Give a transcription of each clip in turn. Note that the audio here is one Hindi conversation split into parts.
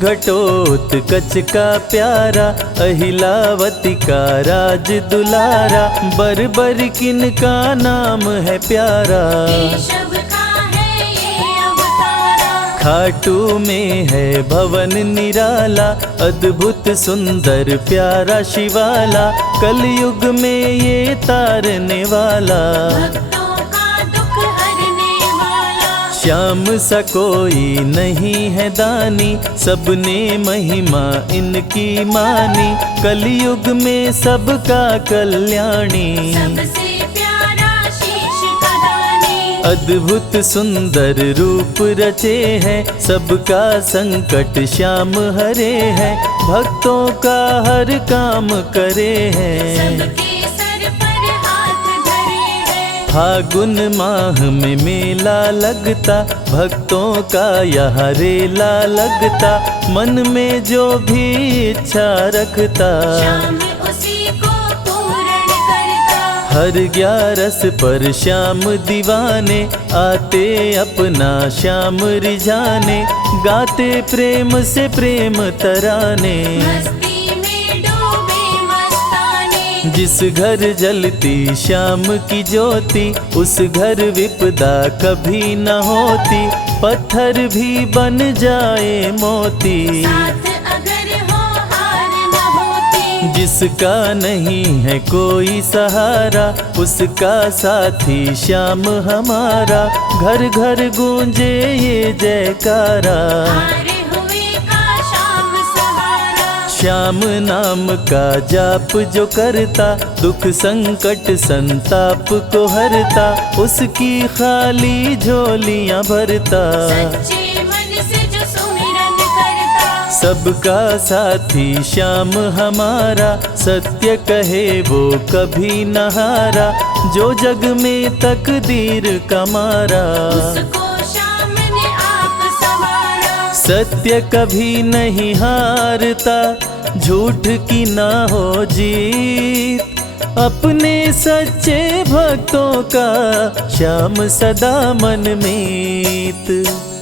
घटोत्कच का प्यारा, अहिलावती का राज दुलारा, बर बर किन का नाम है प्यारा। केशव का है ये अवतारा, खाटू में है भवन निराला, अद्भुत सुंदर प्यारा शिवाला, कलयुग में ये तारने वाला। भक्तों का दुख हरने वाला, श्याम सा कोई नहीं है दानी, सबने महिमा इनकी मानी, कलयुग में सबका कल्याणी। सबसे प्यारा शीश का दानी, अद्भुत सुंदर रूप रचे हैं, सबका संकट श्याम हरे हैं, भक्तों का हर काम करे हैं। सबके सर पर हाथ धरे हैं। फागुन माह में मेला लगता, भक्तों का यहाँ रेला लगता, मन में जो भी इच्छा रखता, श्याम उसी को पूर्ण करता। हर 11 पर श्याम दीवाने, आते अपना श्याम रिझाने, गाते प्रेम से प्रेम तराने। मस्ती में डूबे मस्ताने, जिस घर जलती श्याम की ज्योति, उस घर विपदा कभी न होती, पत्थर भी बन जाए मोती। साथ अगर हो हार न होती, जिसका नहीं है कोई सहारा, उसका साथी श्याम हमारा, घर घर गूंजे ये जयकारा। हारे हुए का श्याम सहारा। श्याम नाम का जाप जो करता, दुख संकट संताप को हरता, उसकी खाली झोलियां भरता। सच्चे मन से जो सुमिरन करता, सबका साथी श्याम हमारा, सत्य कहे वो कभी न हारा, जो जग में तकदीर का मारा। उसको श्याम ने आप संवारा। सत्य कभी नहीं हारता, झूठ की ना हो जीत, अपने सच्चे भक्तों का श्याम सदा मन मीत।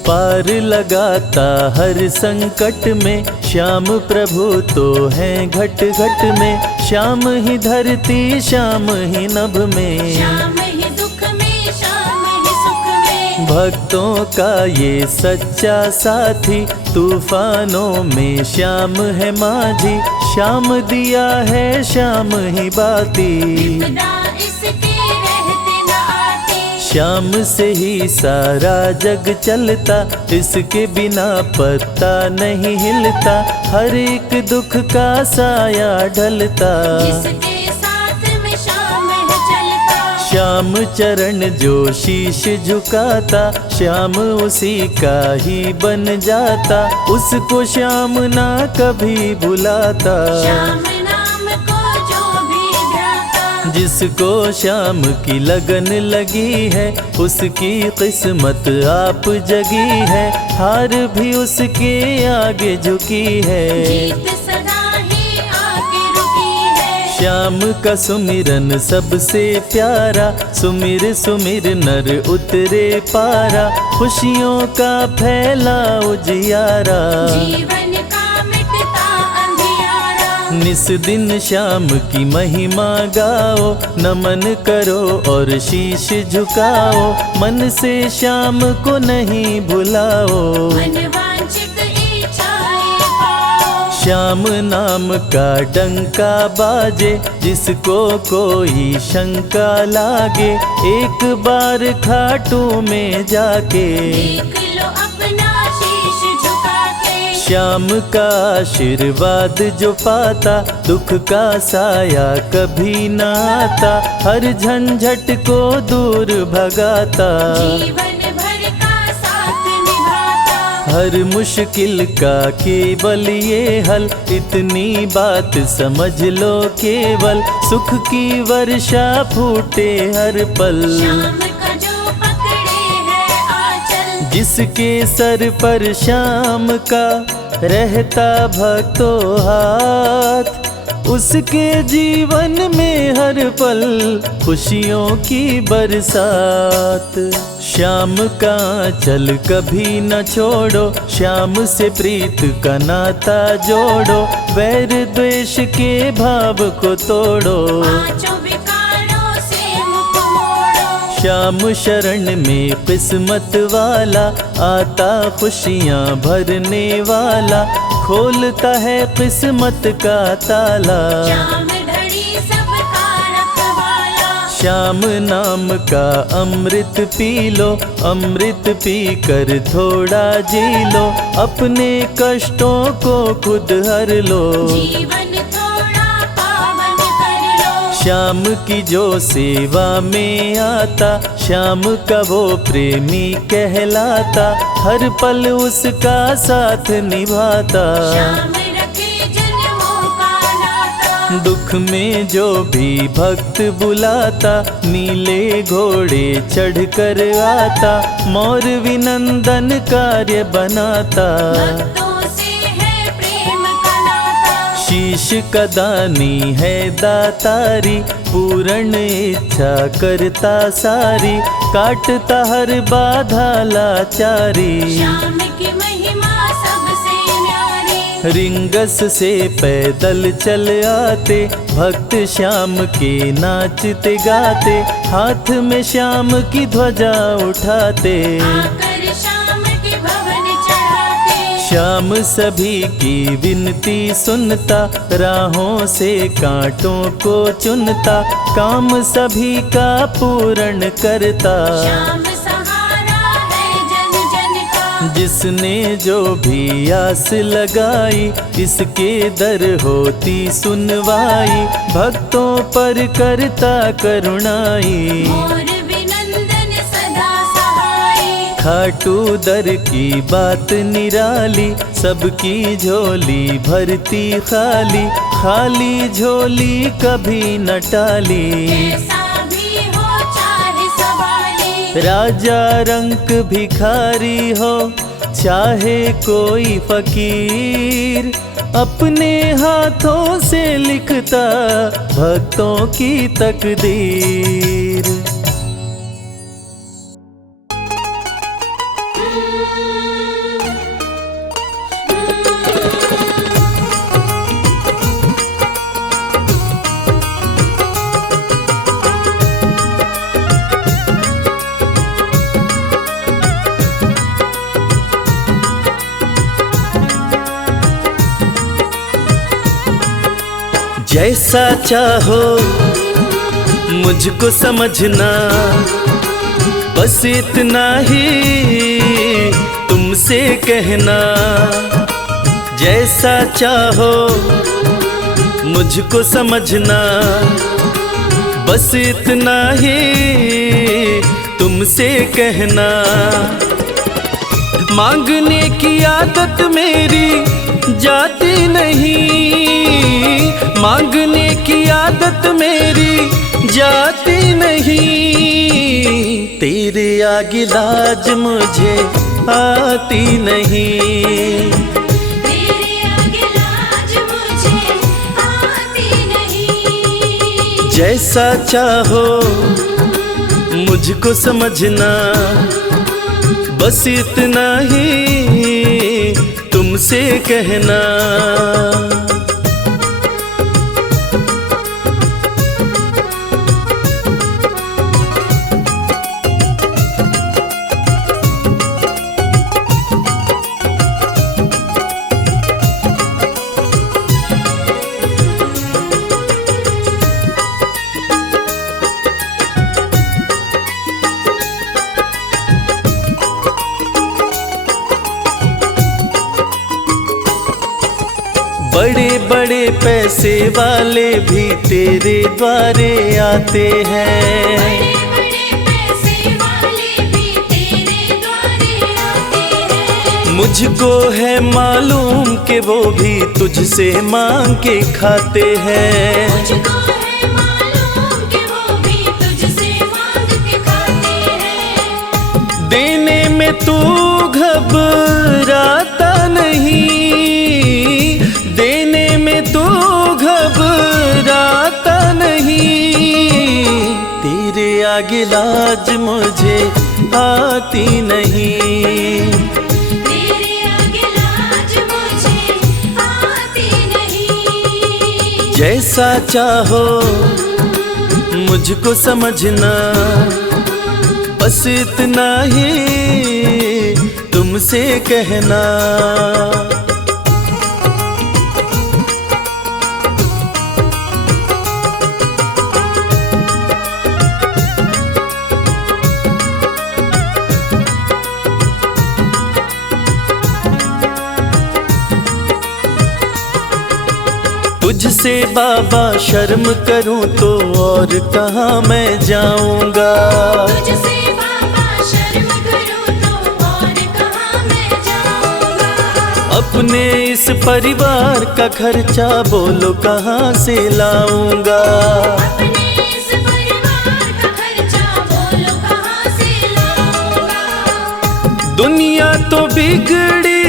पार लगाता हर संकट में, श्याम प्रभु तो हैं घट घट में, श्याम ही धरती श्याम ही नभ में, श्याम ही दुख में श्याम ही सुख में। भक्तों का ये सच्चा साथी, तूफानों में श्याम है माझी, श्याम दिया है श्याम ही बाती। विपदा इसके रहते न आती, श्याम से ही सारा जग चलता, इसके बिना पत्ता नहीं हिलता, हर एक दुख का साया ढलता। जिसके साथ में श्याम है चलता, श्याम चरण जो शीश झुकाता, श्याम उसी का ही बन जाता, उसको श्याम ना कभी भुलाता। श्याम नाम को जो भी ध्याता, जिसको श्याम की लगन लगी है, उसकी किस्मत आप जगी है, हार भी उसके आगे झुकी है। जीत सदा ही आके रुकी है। श्याम का सुमिरन सबसे प्यारा, सुमिर सुमिर नर उतरे पारा, खुशियों का फैला उजियारा। जीवन का मिटता अंधियारा, निस दिन श्याम की महिमा गाओ, नमन करो और शीश झुकाओ, मन से श्याम को नहीं भुलाओ। मनवांछित इच्छाएं पाओ, श्याम नाम का डंका बाजे, जिसको कोई शंका लागे, एक बार खाटू में जाके, देख लो अपना शीश झुका के। श्याम का आशीर्वाद जो पाता, दुख का साया कभी न आता, हर झंझट को दूर भगाता, जीवन भर का साथ निभाता। हर मुश्किल का केवल ये हल, इतनी बात समझ लो केवल, सुख की वर्षा फूटे हर पल। श्याम का जो पकड़े है आंचल, जिसके सर पर श्याम का रहता भक्तों हाथ, उसके जीवन में हर पल खुशियों की बरसात। श्याम का चल कभी न छोड़ो, श्याम से प्रीत का नाता जोड़ो, वैर द्वेष के भाव को तोड़ो। पांचों विकारों से मुख मोड़ो। श्याम शरण में किस्मत वाला, आता खुशियाँ भरने वाला, खोलता है किस्मत का ताला। श्याम धड़ी सबका रखवाला। श्याम नाम का अमृत पी लो, अमृत पी कर थोड़ा जी लो, अपने कष्टों को खुद हर लो। जीवन थोड़ा पावन कर लो। श्याम की जो सेवा में आता, श्याम का वो प्रेमी कहलाता, हर पल उसका साथ निभाता। श्याम रखे जन्मों का नाता। दुख में जो भी भक्त बुलाता, नीले घोड़े चढ़ कर आता, मोर विनंदन कार्य बनाता। भक्तों से है प्रेम का नाता। शीश का दानी है दातारी, पूर्ण इच्छा करता सारी, काटता हर बाधा लाचारी। श्याम की महिमा सबसे न्यारी। रिंगस से पैदल चल आते, भक्त श्याम के नाचते गाते, हाथ में श्याम की ध्वजा उठाते। आकर श्याम के भवन चढ़ाते। श्याम सभी की विनती सुनता, राहों से कांटों को चुनता, काम सभी का पूर्ण करता। श्याम सहारा है जन जन का। जिसने जो भी आस लगाई, इसके दर होती सुनवाई, भक्तों पर करता करुणाई। मोर विनंदन सदा सहाय। खाटू दर की बात निराली, सबकी झोली भरती खाली, खाली झोली कभी न टाली। कैसा भी हो चाहे सवाली। राजा रंक भिखारी हो, चाहे कोई फकीर, अपने हाथों से लिखता भक्तों की तकदीर। जैसा चाहो मुझको समझना, बस इतना ही तुमसे कहना। जैसा चाहो मुझको समझना, बस इतना ही तुमसे कहना। मांगने की आदत मेरी जाती नहीं, मांगने की आदत मेरी जाती नहीं, तेरे आगे लाज मुझे आती नहीं। तेरे आगे लाज मुझे आती नहीं। जैसा चाहो मुझको समझना, बस इतना ही तुमसे कहना। बड़े बड़े पैसे वाले भी तेरे द्वारे आते हैं। बड़े बड़े पैसे वाले भी तेरे द्वारे आते हैं। मुझको है मालूम कि वो भी तुझसे मांग के खाते हैं। मुझको है मालूम कि वो भी तुझसे मांग के खाते हैं। देने में तू घबराता नहीं, देने में तू घबराता आगे लाज मुझे आती नहीं। तेरे आगे लाज मुझे आती नहीं। जैसा चाहो मुझको समझना, बस इतना ही तुमसे कहना। तुझसे बाबा शर्म करूं तो और कहाँ मैं जाऊंगा। तुझसे बाबा शर्म करूं तो और कहाँ मैं जाऊंगा। अपने इस परिवार का खर्चा बोलो कहाँ से लाऊंगा। अपने इस परिवार का खर्चा बोलो कहाँ से लाऊंगा। दुनिया तो बिगड़ी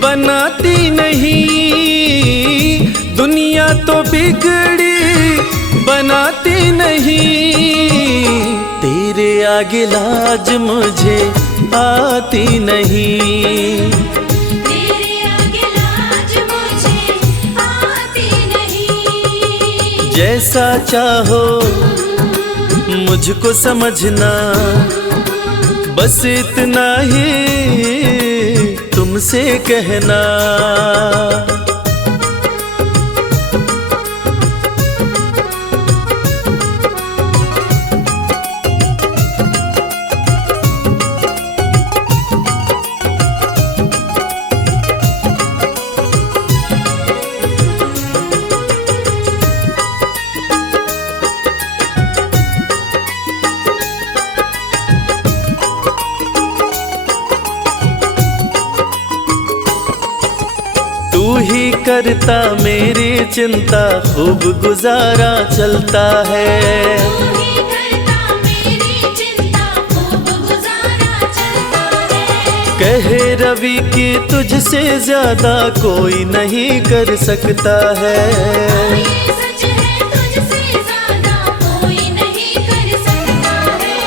बनाती नहीं, दुनिया तो बिगड़ी बनाती नहीं। तेरे आगे लाज मुझे आती नहीं। तेरे आगे लाज मुझे आती नहीं। जैसा चाहो मुझको समझना, बस इतना ही तुमसे कहना। तू ही करता मेरी चिंता, खूब गुजारा चलता है। तू ही करता मेरी चिंता, खूब गुजारा चलता है। कहे रवि कि तुझसे ज्यादा कोई नहीं कर सकता है। ये सच है, तुझसे ज्यादा कोई नहीं कर सकता है।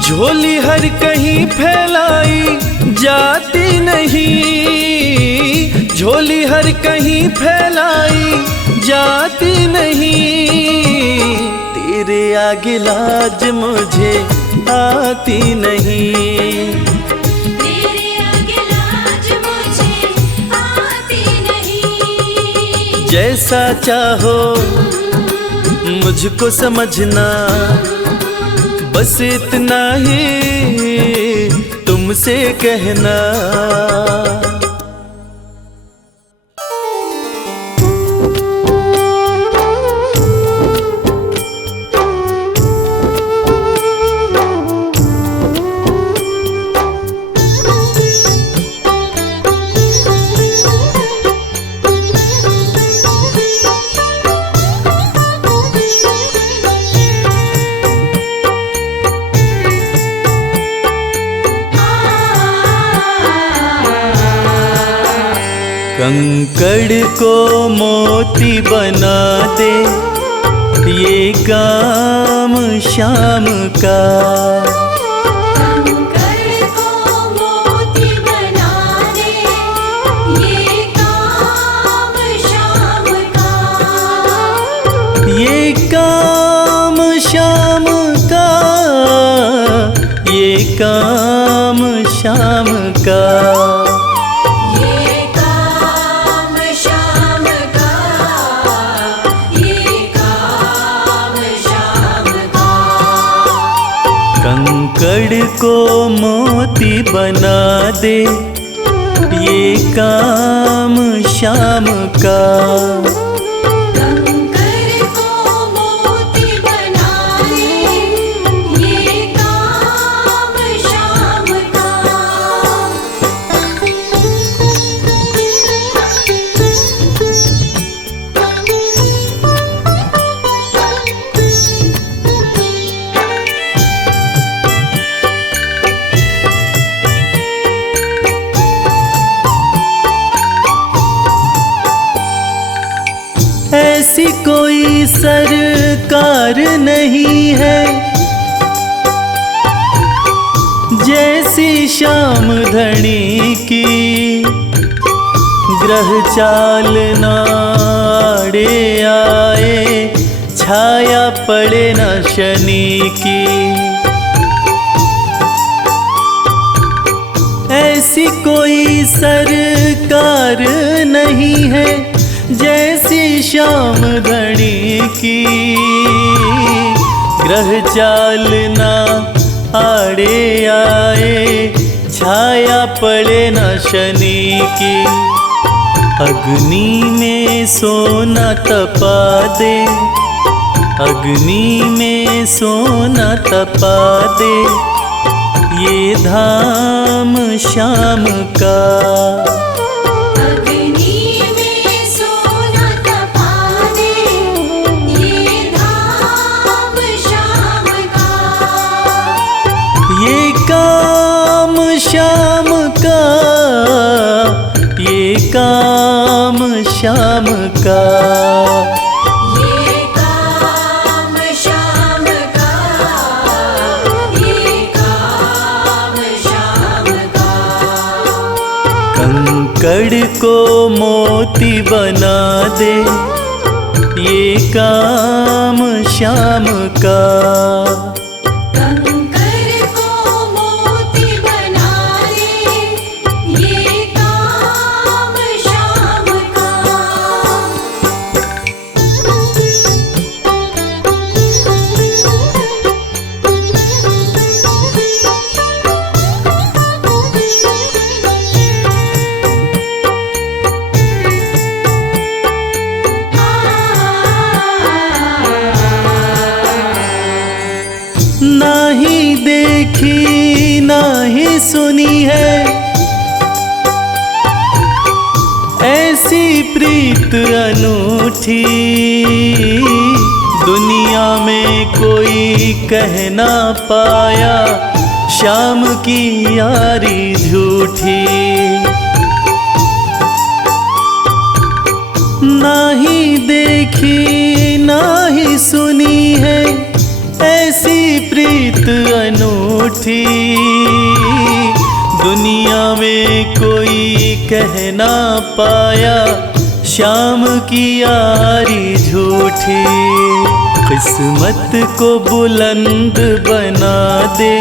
झोली हर कहीं फैलाई जाती नहीं, झोली हर कहीं फैलाई जाती नहीं। तेरे आगे लाज मुझे आती नहीं। तेरे आगे लाज मुझे आती नहीं। जैसा चाहो मुझको समझना, बस इतना ही तुमसे कहना। कंकड़ को मोती बना दे ये काम शाम का। कंकड़ को मोती बना दे ये काम शाम का। ये काम शाम का, ये काम शाम का। कंकड़ को मोती बना दे ये काम शाम का। कंकड़ को मोती बना दे ये काम शाम का। ऐसी कोई सरकार नहीं है ऐसी शाम धनी की ग्रह चाल नाड़े आए, छाया पड़े न शनि की। ऐसी कोई सरकार नहीं है जैसी श्याम धनी की, ग्रह चाल ना आड़े आए, छाया पड़े न शनि की। अग्नि में सोना तपा दे, अग्नि में सोना तपा दे, ये धाम श्याम का। अग्नि में सोना तपा दे, ये धाम श्याम का। ये काम श्याम का, ये काम श्याम का। ये काम श्याम का, ये काम श्याम का। कंकड़ को मोती बना दे, ये काम श्याम का। कंकर को मोती बना दे, ये काम श्याम का। नाही देखी नाही सुनी है ऐसी प्रीत अनूठी, दुनिया में कोई कह ना पाया श्याम की यारी झूठी। नाही देखी नाही सुनी है ऐसी प्रीत अनूठी, दुनिया में कोई कह ना पाया श्याम की यारी झूठी। किस्मत को बुलंद बना दे,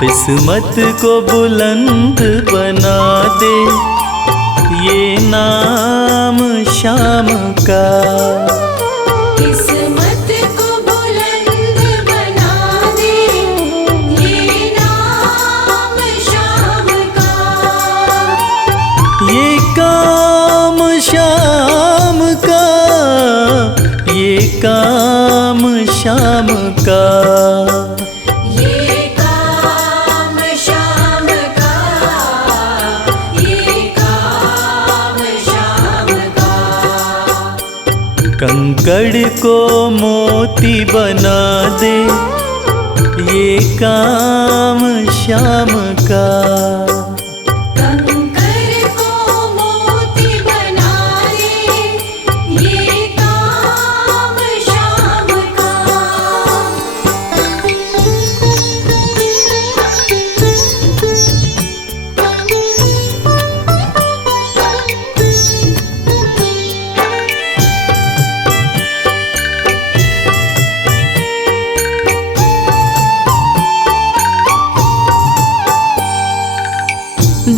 किस्मत को बुलंद बना दे, ये नाम श्याम का। किस्मत को बुलंद बना दे, ये नाम श्याम का। ये काम श्याम का, ये काम श्याम का। ये काम श्याम का, ये काम श्याम का। कंकड़ को मोती बना दे, ये काम श्याम का। कंकर को मोती बना दे, ये काम श्याम का।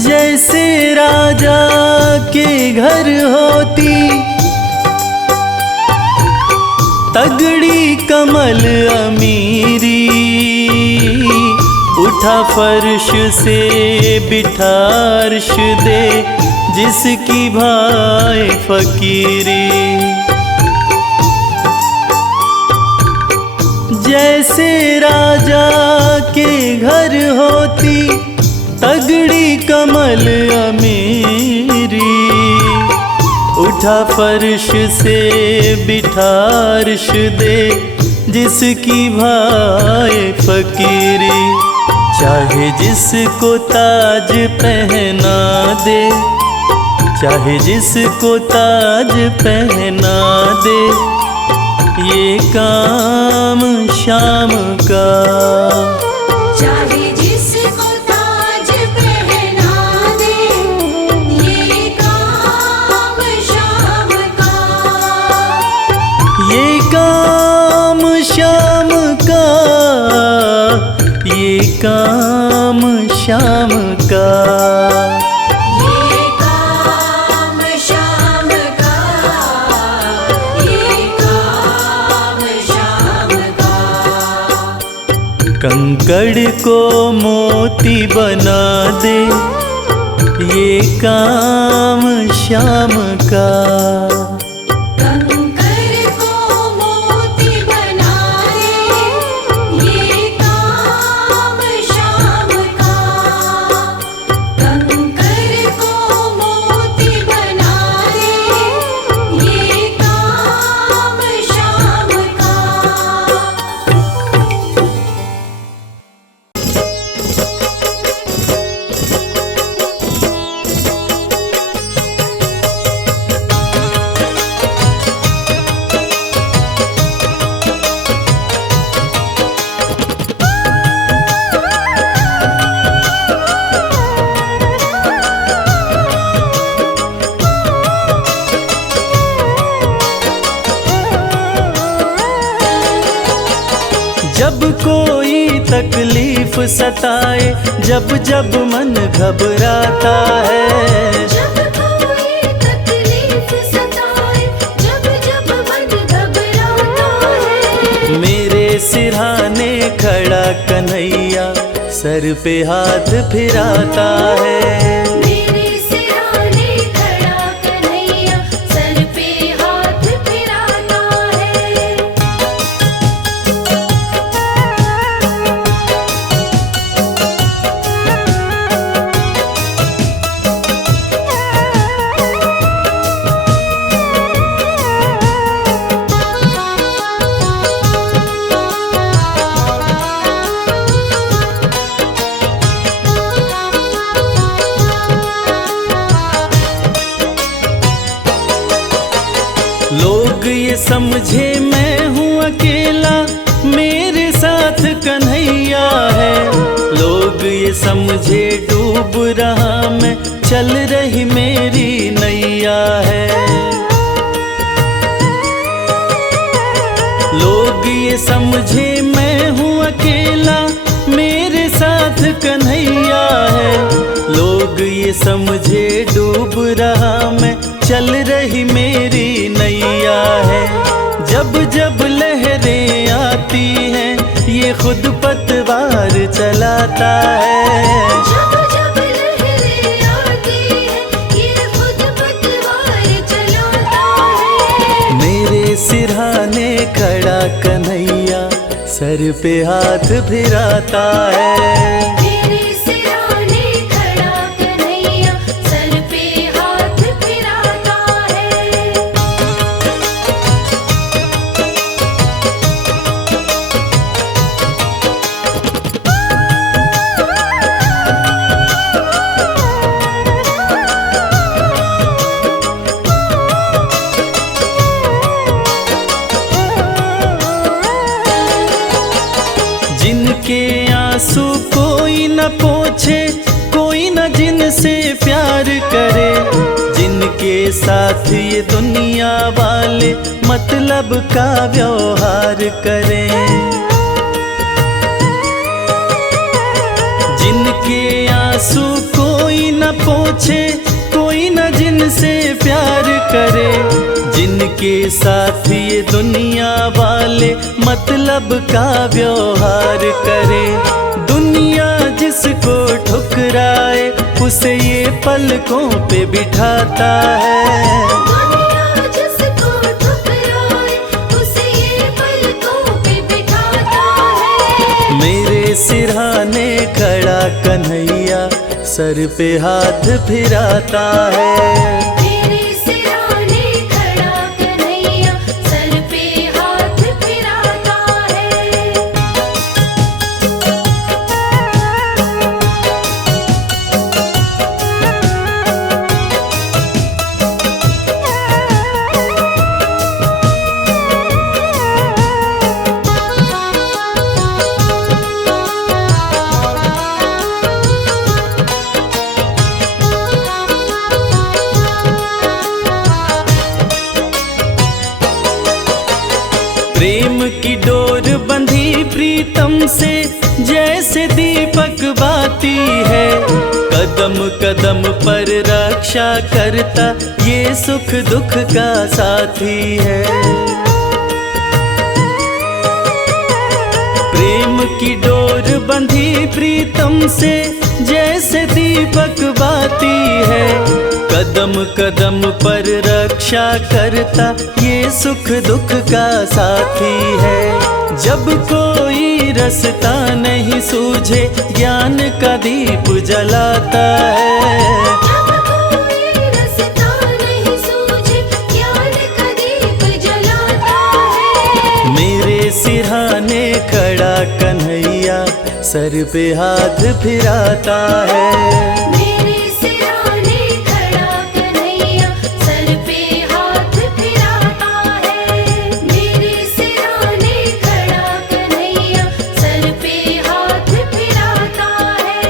जैसे राजा के घर होती तगड़ी कमल अमीरी, उठा फर्श से बिठा अर्श दे, जिसकी भाई फकीरी। जैसे राजा के घर होती तगड़ी कमल अमीरी, उठा फर्श से बिठा अर्श दे, जिसकी भाई फकीरी। चाहे जिसको ताज पहना दे, चाहे जिसको ताज पहना दे, ये काम श्याम का। चाहे जिसको काम श्याम का, ये काम श्याम का, ये काम श्याम का। कंकड़ को मोती बना दे, ये काम श्याम का। कंकर को मोती बना दे, ये काम श्याम का। कंकर को मोती बना दे, ये काम श्याम का। जब कोई तकलीफ सताए, जब जब मन घबराता है, जब कोई तकलीफ सताए, जब जब मन घबराता है, मेरे सिरहाने खड़ा कन्हैया सर पे हाथ फिराता है। मेरे सिरहाने खड़ा कन्हैया सर पे हाथ फिराता है। लोग ये समझे मैं हूँ अकेला, मेरे साथ कन्हैया है। लोग ये समझे डूब रहा मैं, चल रही मेरी नैया है। लोग ये समझे मैं हूँ अकेला, मेरे साथ कन्हैया है। लोग ये समझे डूब रहा मैं, चल रही मेरी नैया है। जब जब लहरें आती हैं, ये खुद पतवार चलाता है। जब जब लहरें आती हैं, ये खुद पतवार चलाता है। मेरे सिरहाने खड़ा कन्हैया सर पे हाथ फिराता है। मेरे सिरहाने खड़ा कन्हैया सर पे हाथ फिराता है। जिनके आंसू कोई न पोछे, कोई न जिनसे प्यार करे, जिनके साथ ये दुनिया वाले मतलब का व्यवहार करें। जिनके आंसू कोई न पोछे, कोई न जिनसे प्यार करे, जिनके साथ ये दुनिया वाले मतलब का व्यवहार करे। दुनिया जिसको ठुकराए, उसे ये पलकों पे बिठाता है। दुनिया जिसको ठुकराए, उसे ये पलकों पे बिठाता है। मेरे सिरहाने खड़ा कन्हैया सर पे हाथ फिराता है। मेरे सिरहाने खड़ा कन्हैया सर पे हाथ फिराता है। प्रेम की डोर बंधी प्रीत प्रीतम से जैसे दीपक बाती है, कदम कदम पर रक्षा करता ये सुख दुख का साथी है। प्रेम की डोर बंधी प्रीतम से जैसे दीपक बाती है, कदम कदम पर रक्षा करता ये सुख दुख का साथी है। जब कोई रास्ता नहीं सूझे ज्ञान का दीप जलाता है, जब कोई रास्ता नहीं सूझे ज्ञान का दीप जलाता है। मेरे सिरहाने खड़ा कन्हैया सर पे हाथ फिराता है। मेरे सिरहाने खड़ा कन्हैया सर पे हाथ फिराता है। मेरे सिरहाने खड़ा कन्हैया सर पे हाथ फिराता है।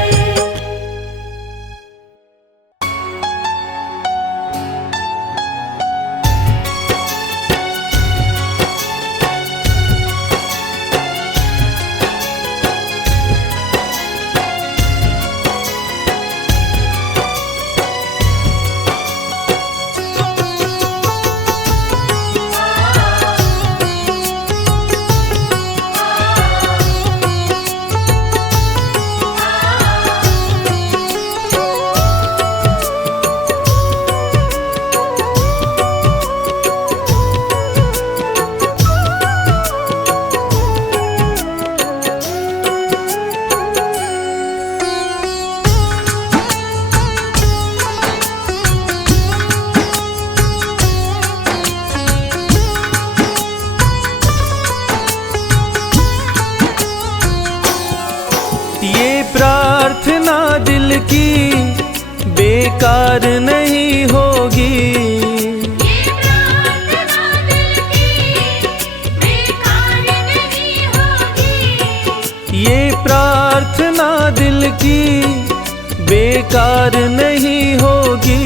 ये प्रार्थना दिल की बेकार नहीं होगी, ये प्रार्थना दिल की बेकार नहीं होगी। ये प्रार्थना दिल की बेकार नहीं होगी।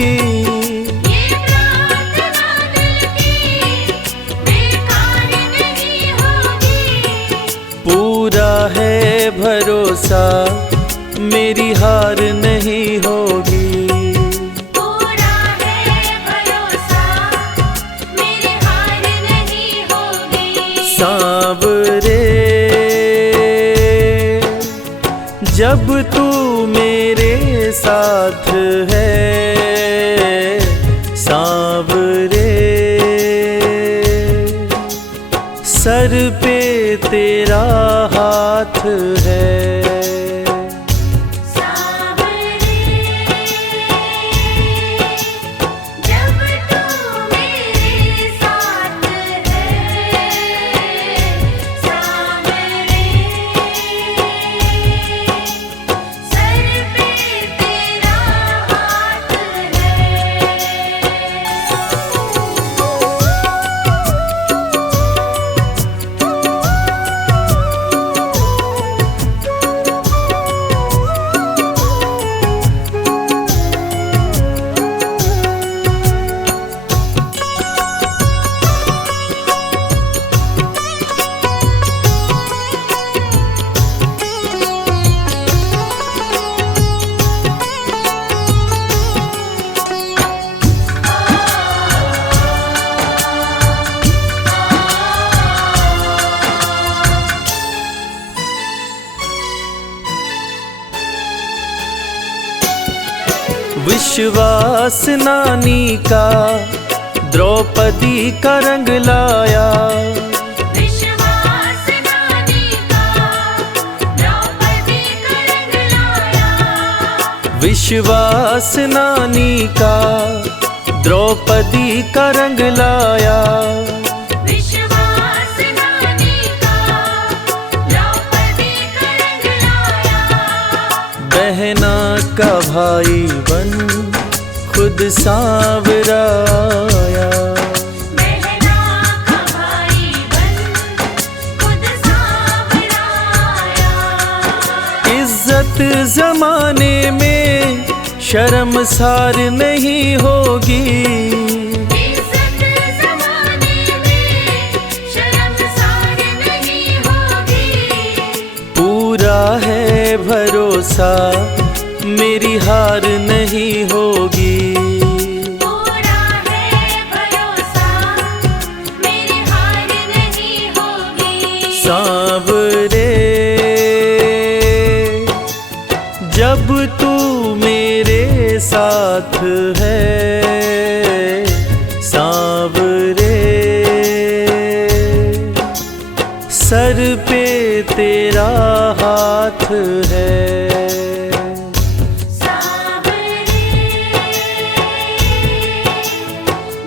ये प्रार्थना दिल की बेकार नहीं होगी। पूरा है भरोसा मेरी हार नहीं होगी। पूरा है भरोसा मेरी हार नहीं होगी। सांवरे जब तू मेरे साथ है, सांवरे सर पे तेरा हाथ है। सांवरे जब तू मेरे साथ है। सांवरे सर पे तेरा हाथ है। विश्वास नानी का द्रौपदी का रंग लाया, विश्वास नानी का द्रौपदी का रंग लाया। विश्वास नानी का द्रौपदी का रंग लाया। विश्वास नानी का द्रौपदी का रंग लाया। बहना का भाई बन खुद सांवराया। बहना का भाई बन खुद सांवराया। इज्जत जमाने में शर्मसार नहीं होगी। इज्जत जमाने में शर्मसार नहीं होगी। भरोसा मेरी हार नहीं होगी। पूरा है भरोसा मेरी हार नहीं होगी। सांवरे जब तू मेरे साथ है, सांवरे सर पे तेरा हाथ है। सांवरे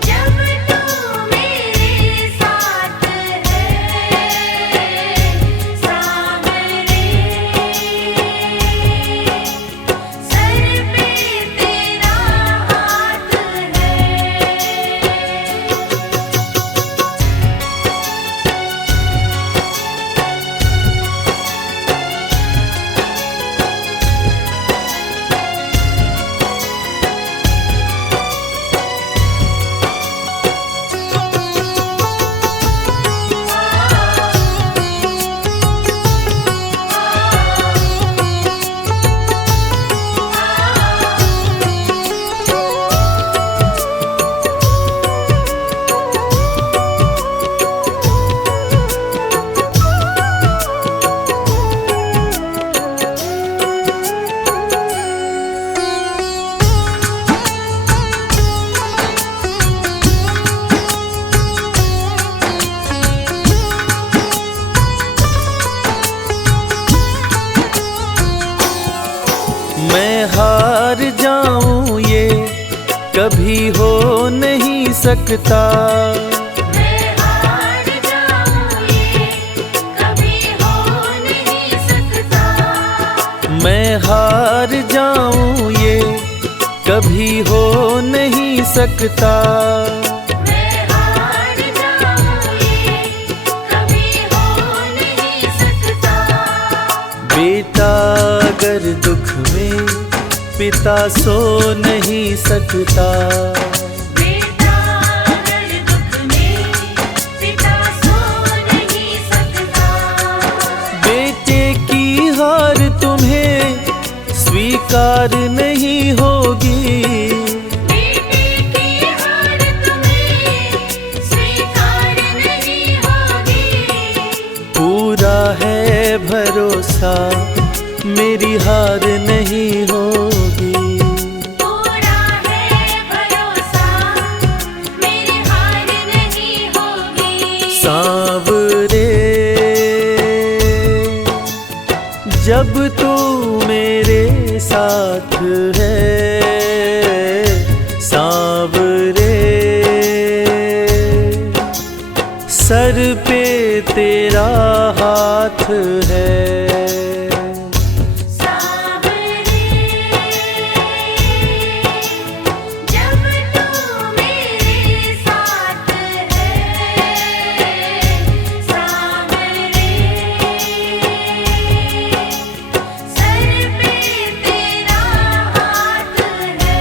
जब तू मेरे साथ है, सांवरे सर पे तेरा हाथ है। मैं हार जाऊं ये कभी हो नहीं सकता। मैं हार जाऊं ये कभी हो नहीं सकता। मैं हार जाऊं ये कभी हो नहीं सकता। मैं हार जाऊं ये कभी हो नहीं सकता। बेटा अगर दुख में पिता सो नहीं सकता। बेटा अगर दुख में पिता सो नहीं सकता। बेटे की हार तुम्हें स्वीकार नहीं होगी। बेटे की हार तुम्हें स्वीकार नहीं होगी। पूरा है भरोसा मेरी हार नहीं होगी। पूरा है भरोसा मेरी हार नहीं होगी। सांवरे जब तू मेरे साथ है, सांवरे सर पे तेरा हाथ है। सांवरे जब तू मेरे साथ है, सांवरे सर पे तेरा हाथ है।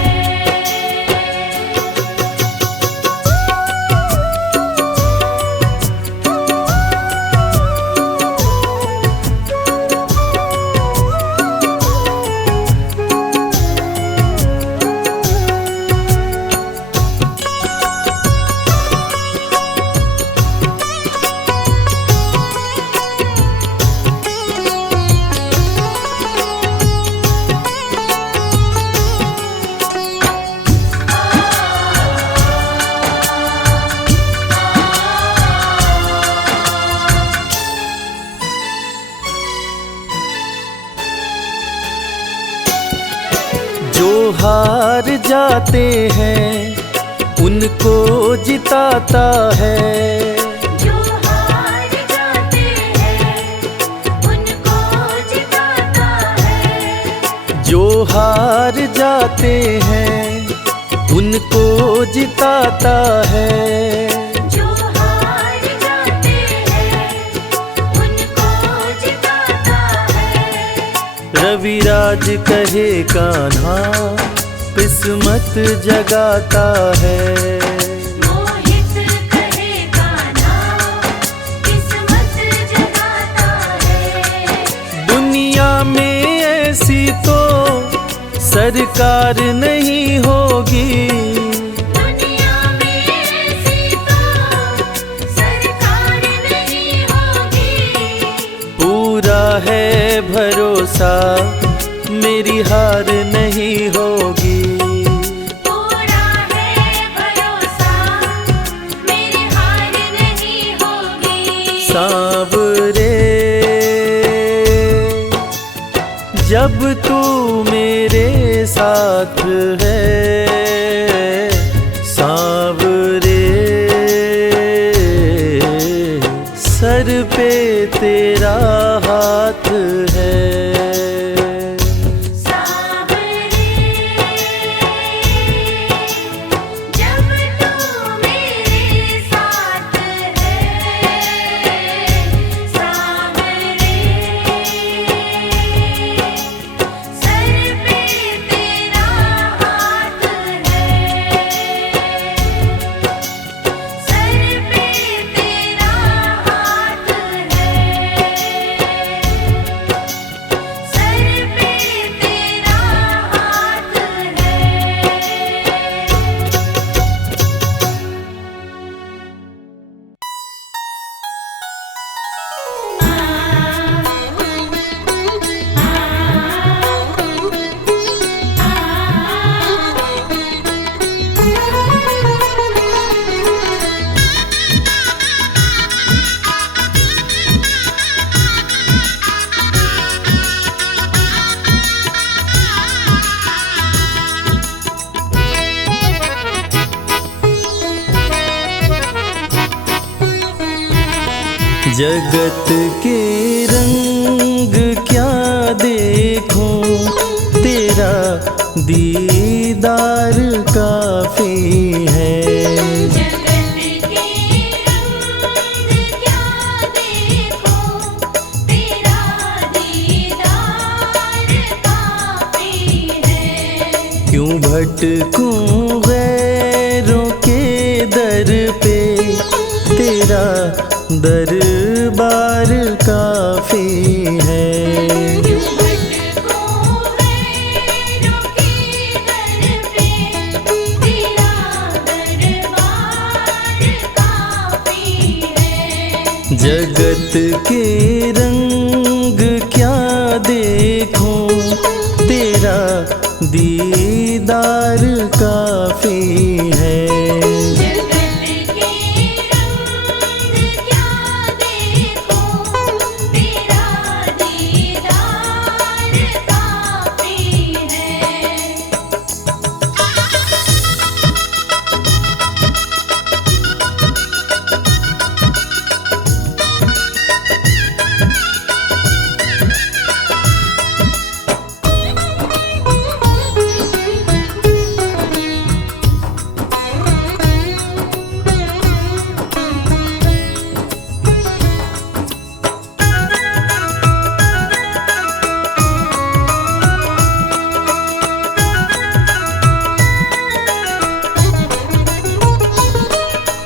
जो हार जाते हैं उनको जिताता है। जो हार जाते हैं उनको जिताता है। जो हार जाते हैं उनको जिताता है। जो हार जाते हैं उनको जिताता है। रविराज कहे कान्हा किस्मत जगाता है। मोहित कहे कान्हा किस्मत जगाता है। दुनिया में ऐसी तो भरोसा मेरी हार नहीं होगी। पूरा है भरोसा मेरी हार नहीं होगी। सांवरे जब तू मेरे साथ है, सांवरे सर पे तेरा हाथ है। सांवरे जब तू मेरे साथ है, सांवरे सर पे तेरा हाथ है, सर पे तेरा हाथ है, सर पे तेरा हाथ जगत के रंग क्या देखूं, तेरा दीदार काफी है। जगत के रंग क्या देखूं, तेरा दीदार काफी है। क्यों भटकूं गैरों के दर पे, तेरा दरबार काफी है। क्यों भटकूं गैरों के दर पे, तेरा दरबार काफी है। जगत के रंग क्या देखूं, तेरा दीदार काफी है। जगत के रंग क्या देखूं, तेरा दीदार काफी है।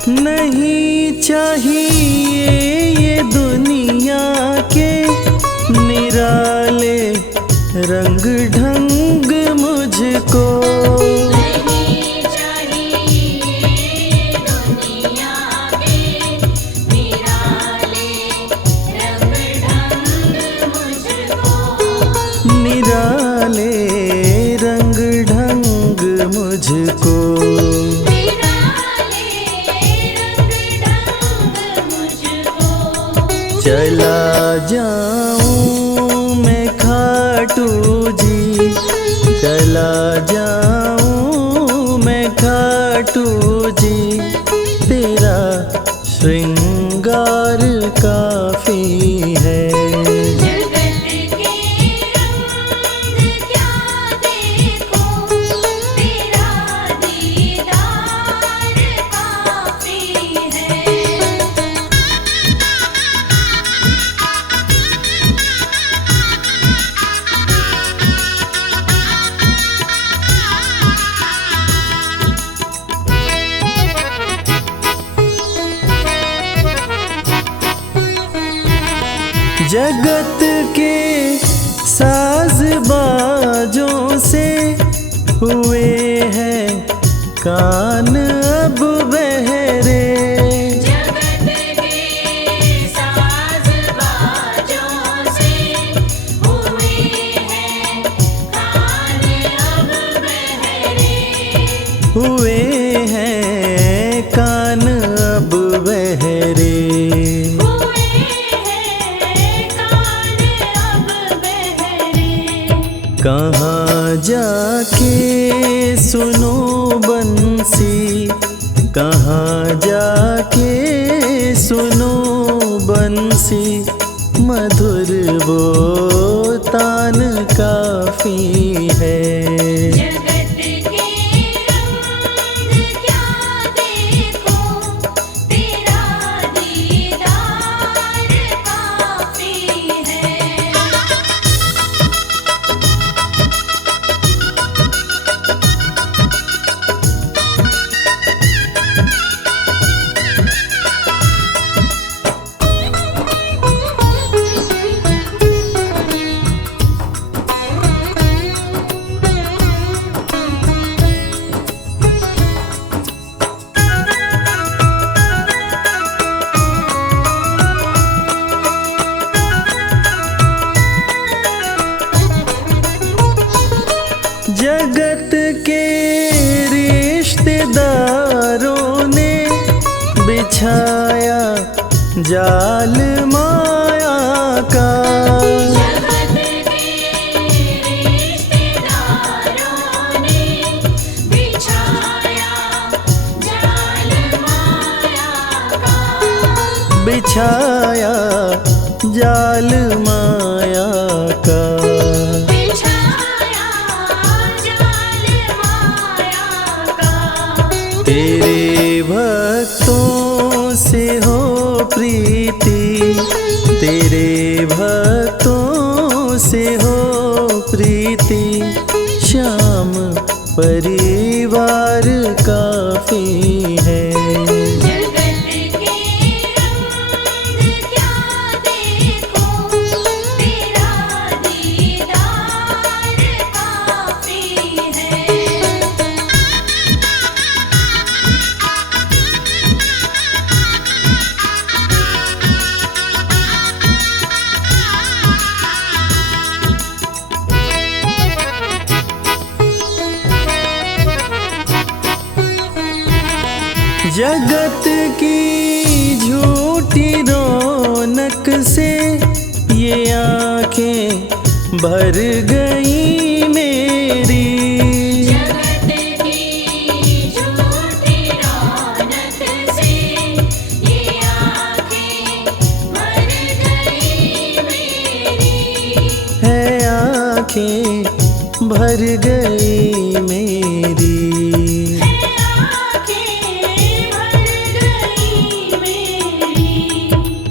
नहीं चाहिए ये दुनिया के निराले रंग ढंग मुझको। नहीं चाहिए दुनिया के निराले रंग ढंग मुझको। निराले रंग ढंग मुझको। निराले रंग ढंग मुझको। चला जाऊं मैं खाटू जी, चला जाऊं मैं खाटू जी, तेरा श्रृंगार काफी है। जगत के रंग क्या देखूं, तेरा दीदार काफी है। जगत के साज बाजों से हुए हैं कान अब बहरे। जगत के साज बाजों से सुनो बंसी मधुर वो तान काफी है। जगत के रंग क्या देखो, तेरा दीदार काफी है। जगत के रिश्तेदारों ने बिछाया जाल माया का। जगत के रिश्तेदारों ने बिछाया जाल माया का। बिछाया जाल माया का। बिछाया जाल माया का। तेरे भक्तों से हो प्रीति, तेरे भक्तों से हो प्रीति, श्याम परिवार काफी है। जगत के रंग क्या देखो, तेरा दीदार काफी है। जगत की झूठी रौनक से ये आंखें भर गई मेरी। जगत की झूठी रौनक से ये आँखें भर गई मेरी। है आंखें भर गई मेरी। आँखें भर गई मेरी।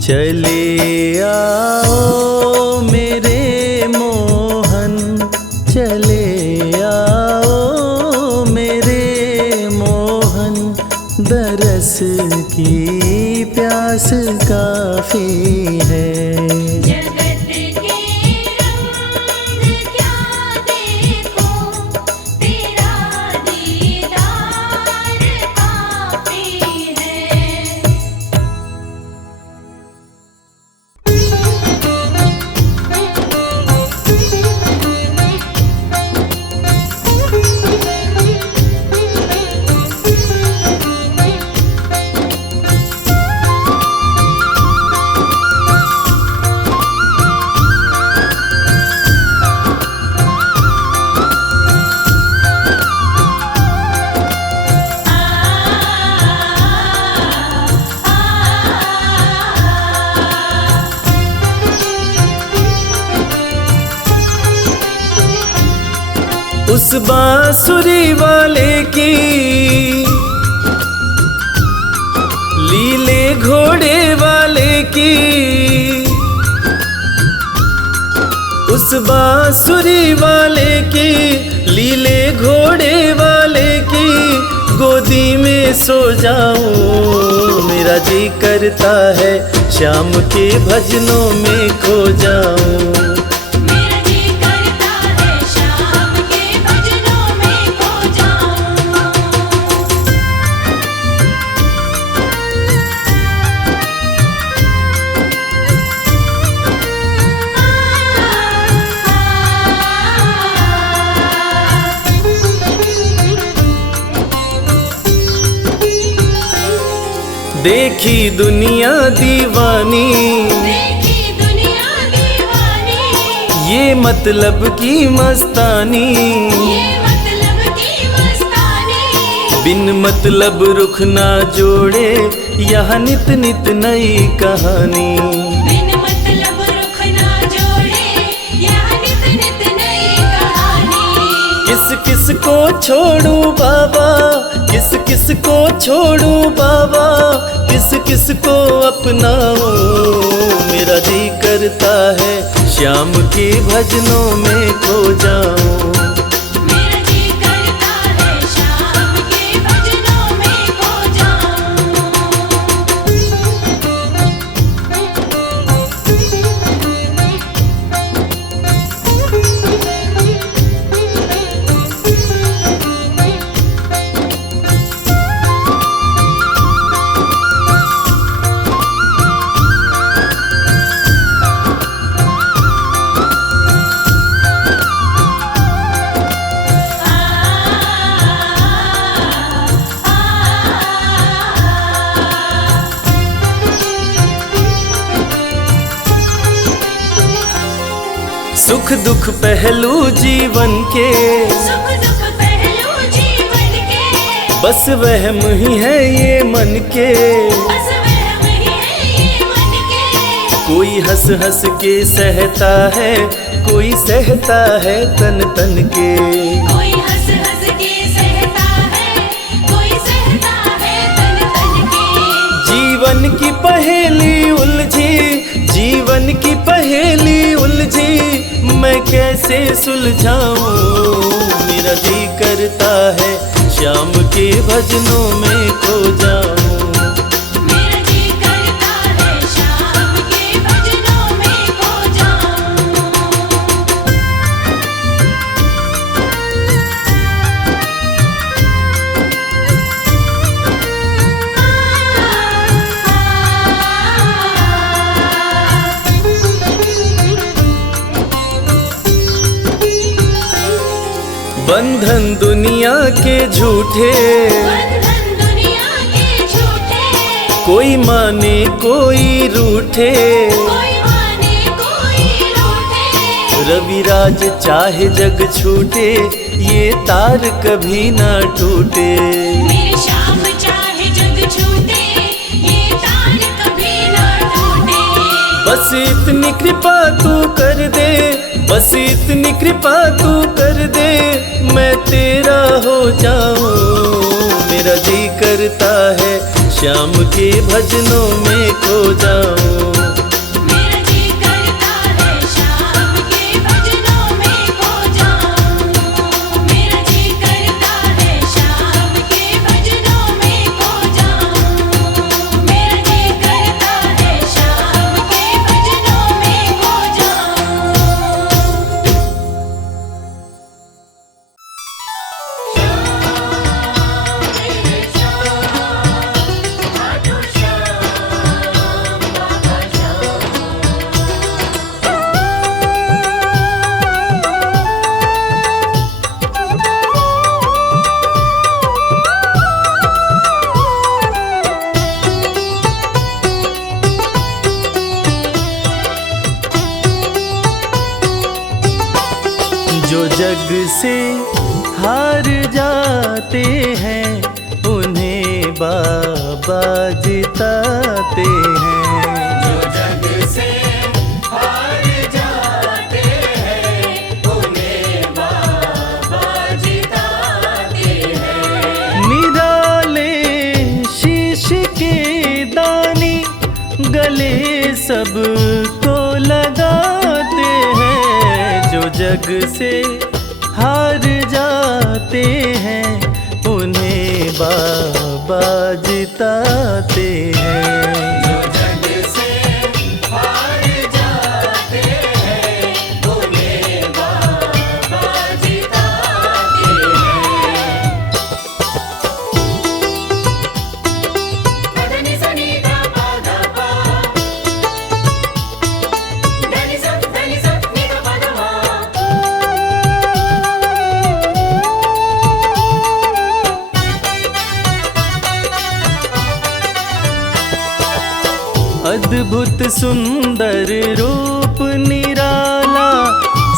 चले आओ मेरे मोहन, चले आओ मेरे मोहन, दरस की प्यास काफी है। जगत के रंग क्या देखो, तेरा दीदार काफी है। उस बांसुरी वाले की लीले घोड़े वाले की, उस बांसुरी वाले की लीले घोड़े वाले की गोदी में सो जाऊं। मेरा जी करता है शाम के भजनों में खो जाऊं। मेरा जी करता है शाम के भजनों में खो जाऊं। देखी दुनिया दीवानी, देखी दुनिया दीवानी, ये मतलब की मस्तानी, ये मतलब की मस्तानी। बिन मतलब रुख ना जोड़े यहाँ नित नित नई कहानी। बिन मतलब रुख ना जोड़े, यहाँ नित नित नई कहानी। किस किस को छोड़ू बाबा, किस किस को छोड़ू बाबा, किस किस को अपनाऊं। मेरा जी करता है श्याम के भजनों में खो जाऊं। मेरा जी करता है शाम के भजनों में खो जाऊं। सुख दुख पहलू जीवन के, सुख दुख पहलू जीवन के, बस वहम ही है ये मन के। बस वहम ही है ये मन के। कोई हंस हंस के सहता है, कोई सहता है तन तन के। कोई हंस हंस के सहता है, कोई सहता है तन तन के। जीवन की पहेली उलझी, जीवन की पहेली उलझी, मैं कैसे सुलझाऊं। मेरा जी करता है श्याम के भजनों में खो जाऊं। मेरा जी करता है शाम के भजनों में खो जाऊं। बंधन दुनिया के झूठे, बंधन दुनिया के झूठे, कोई माने कोई रूठे। कोई माने कोई रूठे। रविराज चाहे जग छूटे, ये तार कभी ना टूटे। मेरे श्याम चाहे जग छूटे, ये तार कभी ना टूटे। बस इतनी कृपा तू कर दे, बस इतनी कृपा तू कर दे, मैं तेरा हो जाऊं। मेरा जी करता है श्याम के भजनों में खो जाऊं। मेरा जी करता है शाम के भजनों में खो जाऊं। मेरा जी करता है शाम के भजनों में खो जाऊं। मेरा जी करता है शाम के भजनों में खो जाऊं। जो जग से हार जाते हैं, उन्हें बाबा जिताते हैं। जो जग से हार जाते हैं, उन्हें बाबा जिताते हैं। निराले शीश के दानी गले सबको लगाते हैं। जो जग से हार जाते हैं, उन्हें बाबा जिताते हैं। जो जग से हार जाते हैं, उन्हें बाबा जिताते हैं। धनि सनि धा पा धा पा, धनि सा नि धा पा धा मा। अद्भुत सुंदर रूप निराला,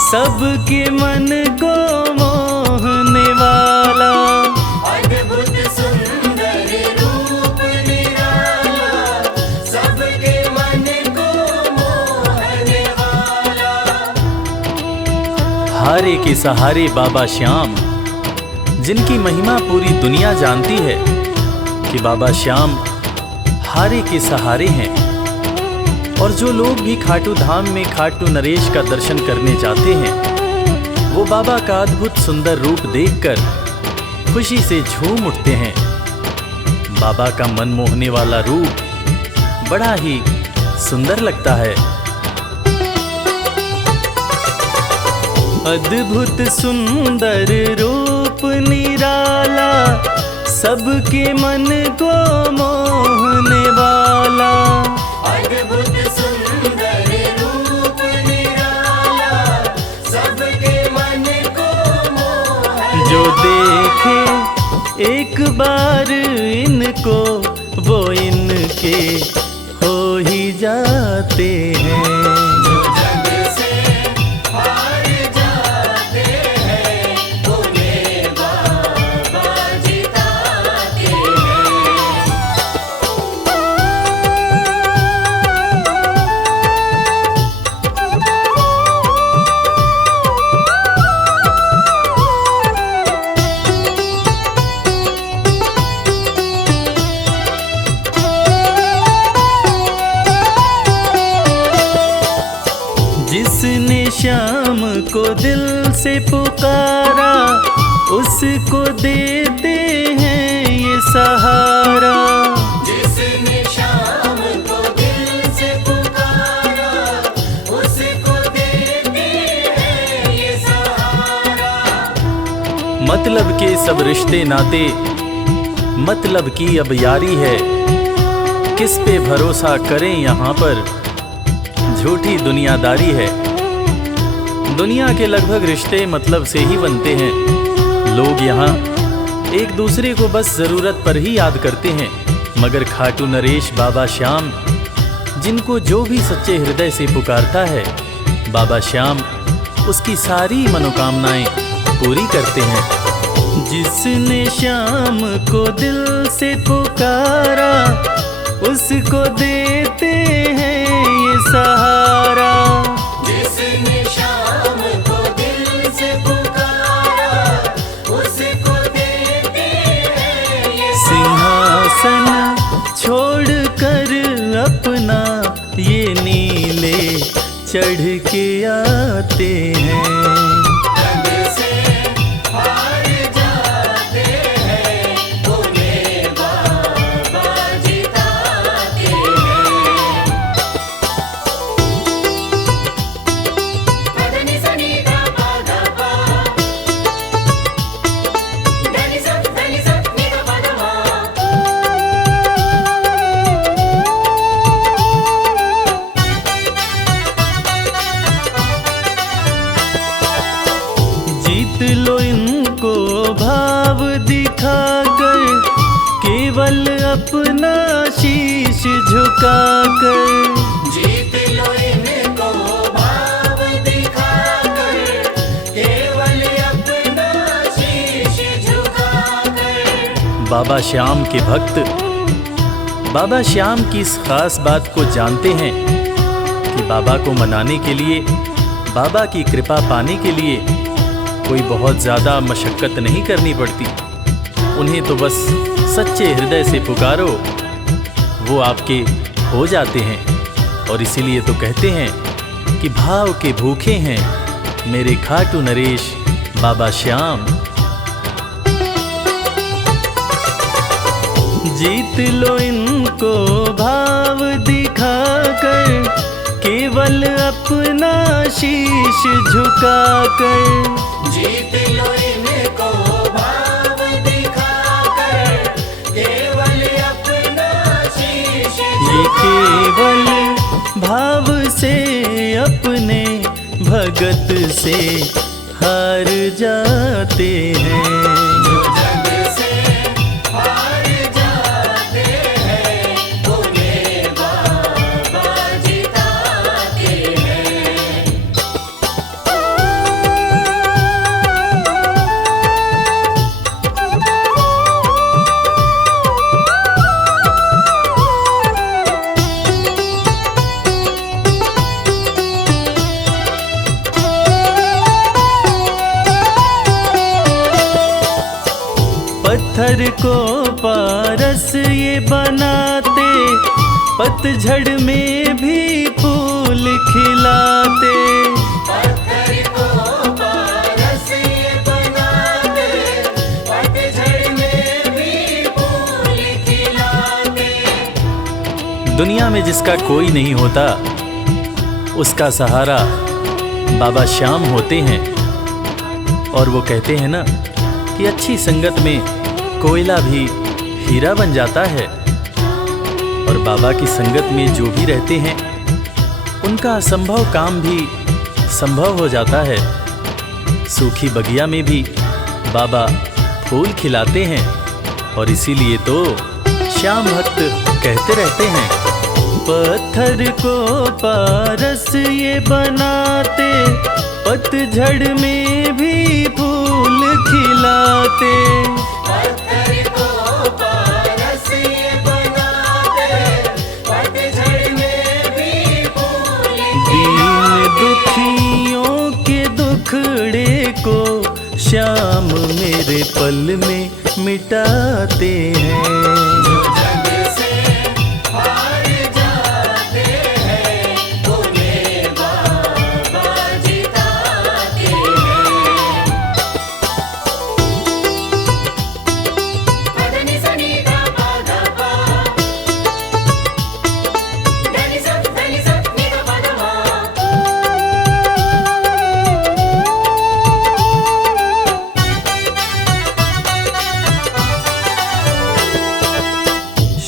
सबके मन को मोहने वाला। अद्भुत सुंदर रूप निराला, हारे के सहारे बाबा श्याम, जिनकी महिमा पूरी दुनिया जानती है कि बाबा श्याम हारे के सहारे हैं। और जो लोग भी खाटू धाम में खाटू नरेश का दर्शन करने जाते हैं, वो बाबा का अद्भुत सुंदर रूप देखकर खुशी से झूम उठते हैं। बाबा का मन मोहने वाला रूप बड़ा ही सुंदर लगता है। अद्भुत सुंदर रूप निराला, सबके मन को मोहने वाला। अद्भुत सुंदर रूप निराला, सबके मन को मोहने जो देखे एक बार इनको, वो इनके हो ही जाते हैं। जो जग से हार जाते हैं, उन्हें बाबा जिताते हैं। जिसने श्याम को दिल से पुकारा, उसको देते हैं ये सहारा। जिसने शाम को दिल से पुकारा, उसको देते हैं ये सहारा। मतलब के सब रिश्ते नाते, मतलब की अब यारी है। किस पे भरोसा करें यहाँ पर, झूठी दुनियादारी है। दुनिया के लगभग रिश्ते मतलब से ही बनते हैं। लोग यहाँ एक दूसरे को बस जरूरत पर ही याद करते हैं, मगर खाटू नरेश बाबा श्याम, जिनको जो भी सच्चे हृदय से पुकारता है, बाबा श्याम उसकी सारी मनोकामनाएं पूरी करते हैं। जिसने श्याम को दिल से पुकारा, उसको देते हैं ये सहारा। जिसने शाम को दिल से पुकारा, उसको देते हैं ये सिंहासन छोड़कर अपना ये नीले चढ़ के आते हैं। जग से हार जाते हैं, उन्हें बाबा जिताते हैं। पदनि सनि धा पा धा पा, धनि सा नि धा पा धा मा। जीत लो इनको भाव दिखाकर, केवल अपना शीश झुकाकर। जीत लो इनको भाव दिखाकर, केवल अपना शीश झुकाकर। बाबा श्याम के भक्त बाबा श्याम की इस खास बात को जानते हैं कि बाबा को मनाने के लिए, बाबा की कृपा पाने के लिए कोई बहुत ज़्यादा मशक्क़त नहीं करनी पड़ती। उन्हें तो बस सच्चे हृदय से पुकारो, वो आपके हो जाते हैं। और इसीलिए तो कहते हैं कि भाव के भूखे हैं मेरे खाटू नरेश बाबा श्याम। जीत लो इनको भाव दिखाकर, केवल अपना शीश झुकाकर। जीत लो इनको भाव दिखाकर, केवल अपना शीश ये केवल भाव से अपने भगत से हार जाते हैं। जो जग से हार जाते हैं, उन्हें बाबा जिताते हैं। पत्थर को पारस ये बनाते, पतझड़ में भी फूल खिलाते। पत्थर को पारस ये बनाते, पतझड़ में भी फूल खिलाते। दुनिया में जिसका कोई नहीं होता, उसका सहारा बाबा श्याम होते हैं। और वो कहते हैं ना कि अच्छी संगत में कोयला भी हीरा बन जाता है। और बाबा की संगत में जो भी रहते हैं, उनका असंभव काम भी संभव हो जाता है। सूखी बगिया में भी बाबा फूल खिलाते हैं। और इसीलिए तो श्याम भक्त कहते रहते हैं, पत्थर को पारस ये बनाते, पतझड़ में भी फूल खिलाते। पत्थर को पारस ये बनाते, पतझड़ में भी फूल दीन दुखियों के दुखड़े को श्याम मेरे पल में मिटाते हैं।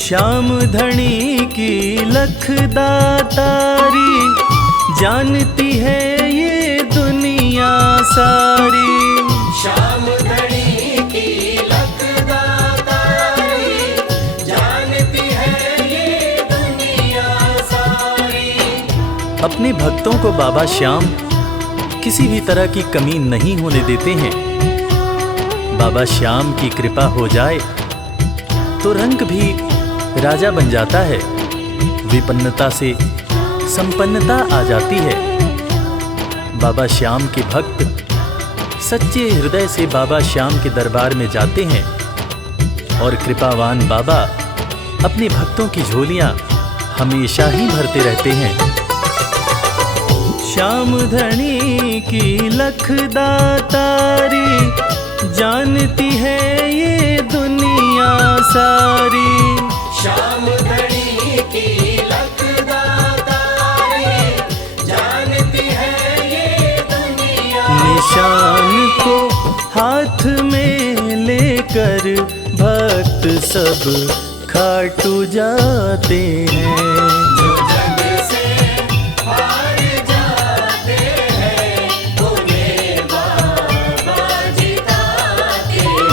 श्याम धनी की लख दातारी, जानती है ये दुनिया सारी। श्याम धनी की लख दातारी, जानती है ये दुनिया सारी। अपने भक्तों को बाबा श्याम किसी भी तरह की कमी नहीं होने देते हैं। बाबा श्याम की कृपा हो जाए तो रंग भी राजा बन जाता है। विपन्नता से संपन्नता आ जाती है। बाबा श्याम के भक्त सच्चे हृदय से बाबा श्याम के दरबार में जाते हैं। और कृपावान बाबा अपने भक्तों की झोलियां हमेशा ही भरते रहते हैं। श्याम धनी की लख दातारी, जानती है ये दुनिया सारी। श्याम धनी की लख दातारी, जानती है ये दुनिया। निशान को हाथ में लेकर भक्त सब खाटू जाते हैं। जो जग से हार जाते हैं, उन्हें बाबा जिताते हैं।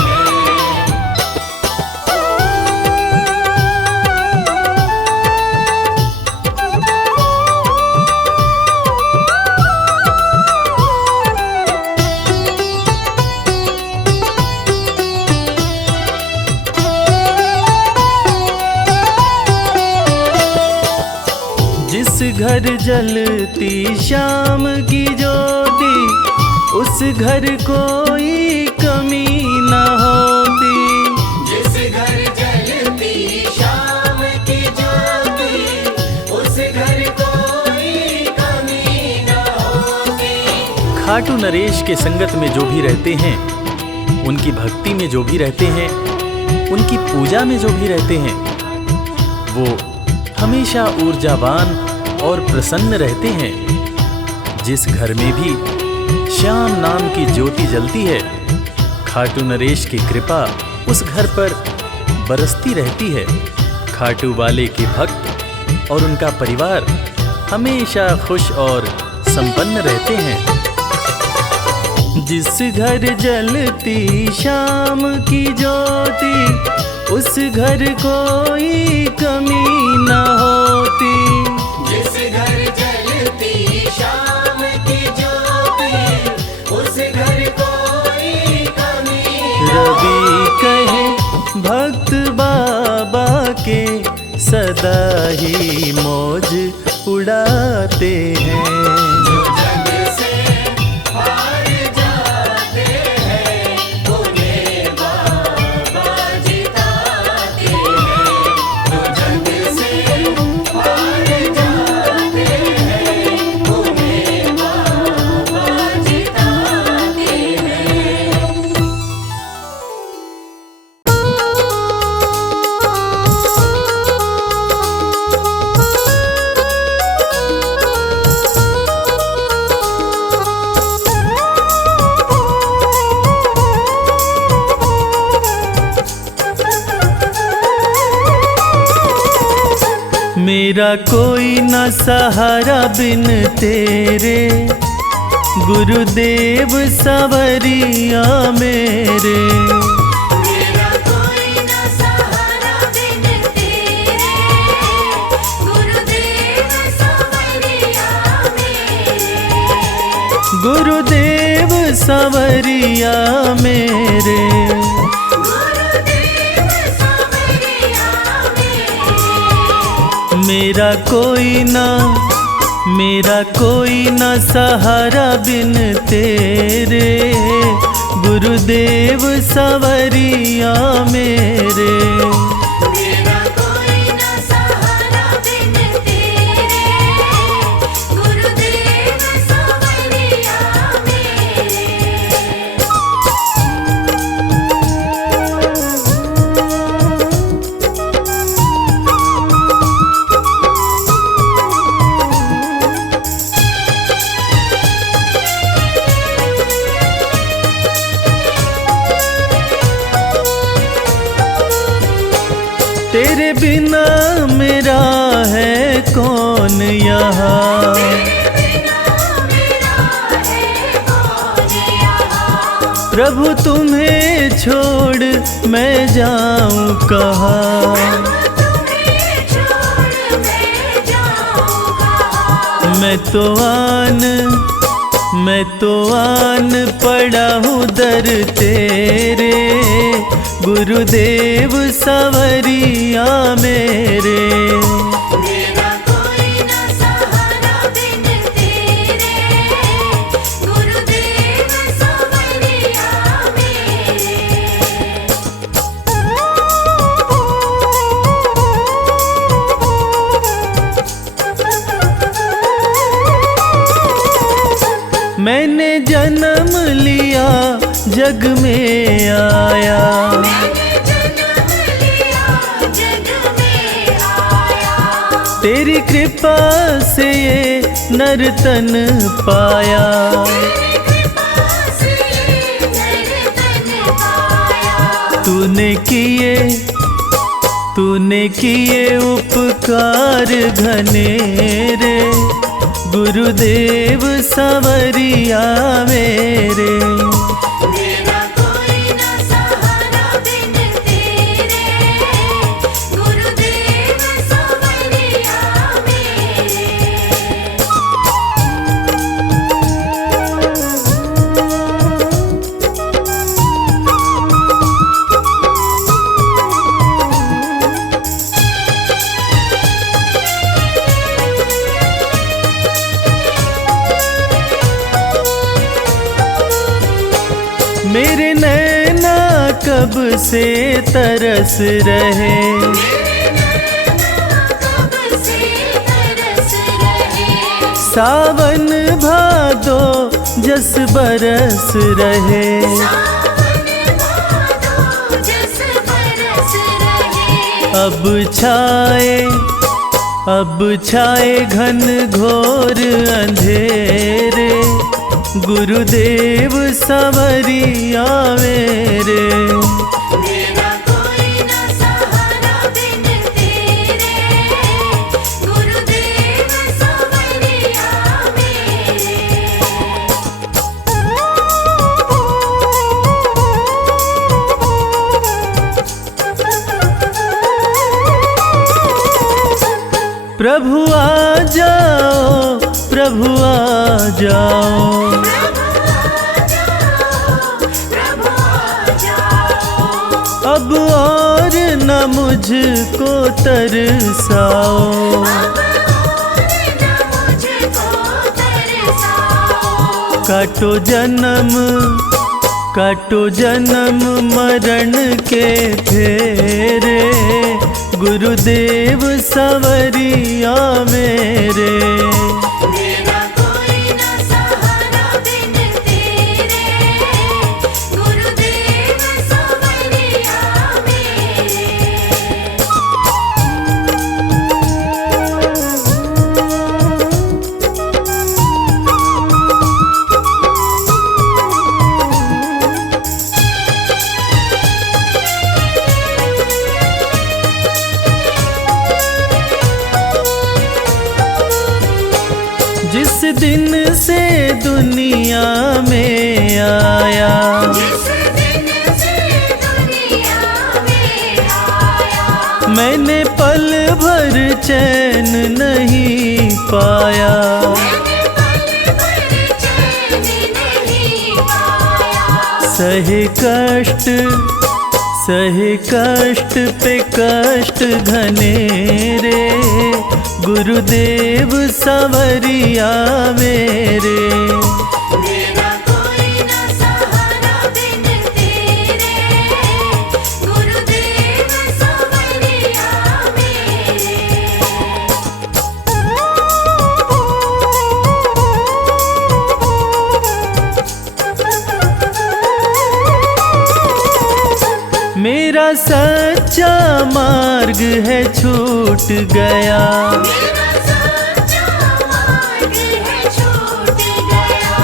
जिस घर जलती श्याम की ज्योति, उस घर कोई कमी न होती। जिस घर जलती श्याम की ज्योति, उस घर कोई कमी न होती। खाटू नरेश के संगत में जो भी रहते हैं, उनकी भक्ति में जो भी रहते हैं, उनकी पूजा में जो भी रहते हैं, वो हमेशा ऊर्जावान और प्रसन्न रहते हैं। जिस घर में भी श्याम नाम की ज्योति जलती है, खाटू नरेश की कृपा उस घर पर बरसती रहती है। खाटू वाले के भक्त और उनका परिवार हमेशा खुश और संपन्न रहते हैं। जिस घर जलती श्याम की ज्योति, उस घर कोई कमी न होती। जिस घर जलती श्याम की ज्योति, उस घर कोई कमी न रवि कहे भक्त बाबा के, सदा ही मौज उड़ाते हैं। जो जग से हार जाते हैं, उन्हें बाबा मेरा कोई न सहारा बिन तेरे, गुरुदेव सवरिया मेरे। मेरा कोई न सहारा बिन तेरे, गुरुदेव सवरिया मेरे। गुरुदेव सवरिया मेरे। गुरुदेव सवरिया मेरे। मेरा कोई न सहारा बिन तेरे, गुरुदेव सवरिया मेरे। मेरा कोई न सहारा बिन तेरे, गुरुदेव सवरिया मेरे। तेरे बिना मेरा है कौन यहाँ, प्रभु तुम्हें छोड़ मैं जाऊं कहाँ। मैं तो आन पड़ा हूँ दर तेरे, गुरुदेव सवरिया मेरे। मेरा कोई न सहारा बिन तेरे, गुरुदेव सवरिया मेरे। मैंने जन्म लिया जग में आया, मैंने जन्म लिया जग में आया। तेरी कृपा से ये नर्तन पाया। तेरी कृपा से नर्तन पाया। तूने किए उपकार घनेरे, गुरुदेव सवरिया मेरे। मेरा कोई न सहारा बिन तेरे, गुरुदेव सवरिया मेरे। मेरे नैना कब से तरस रहे, कब से तरस रहे। सावन भादो जस बरस रहे। सावन भादो जस बरस रहे। अब छाए घन घोर अंधेरे, गुरुदेव सवरिया मेरे। मेरा कोई न सहारा बिन तेरे, गुरुदेव सवरिया मेरे। प्रभु आ जाओ, प्रभु आ जाओ। अब और न मुझको तरसाओ, काटो जन्म मरण के फेरे, गुरुदेव सवरिया मेरे। मेरा कोई न सहारा बिन तेरे, गुरुदेव सवरिया मेरे। दिन से दुनिया में आया, जिस दिन से दुनिया में आया, मैंने पल भर चैन नहीं पाया। मैंने पल भर चैन नहीं पाया। सहे कष्ट पे कष्ट घने रे, गुरुदेव सवरिया मेरे। मेरा कोई न सहारा बिन तेरे, गुरुदेव सवरिया मेरे। मेरा सच्चा मार्ग है छूट गया, मेरा सच्चा मार्ग है छूट गया।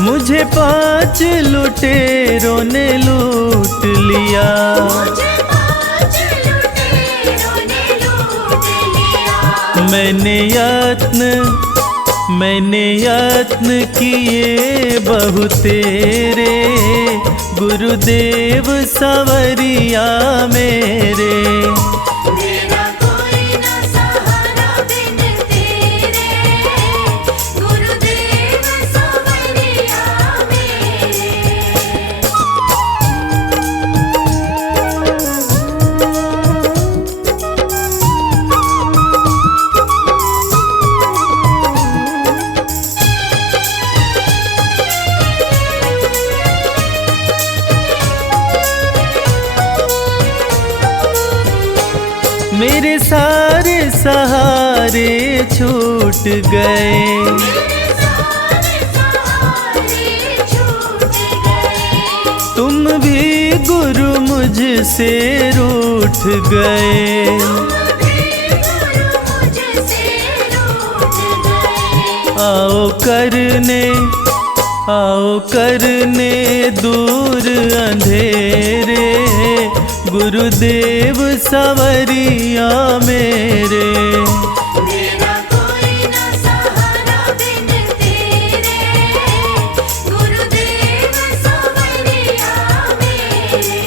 मुझे 5 लुटेरों ने लूट लिया। मुझे 5 लुटेरों ने लूट लिया। मैंने यत्न किए बहु तेरे, गुरुदेव सवरिया मेरे। मेरा कोई न सहारा बिन तेरे, गुरुदेव सवरिया मेरे। मेरे सारे सहारे छूट गए, मेरे सारे सहारे छूट गए। तुम भी गुरु मुझसे रूठ गए। तुम भी गुरु मुझसे रूठ गए। आओ करने दूर अंधेरे, गुरुदेव सवरिया मेरे। मेरा कोई न सहारा बिन तेरे, गुरुदेव सवरिया मेरे।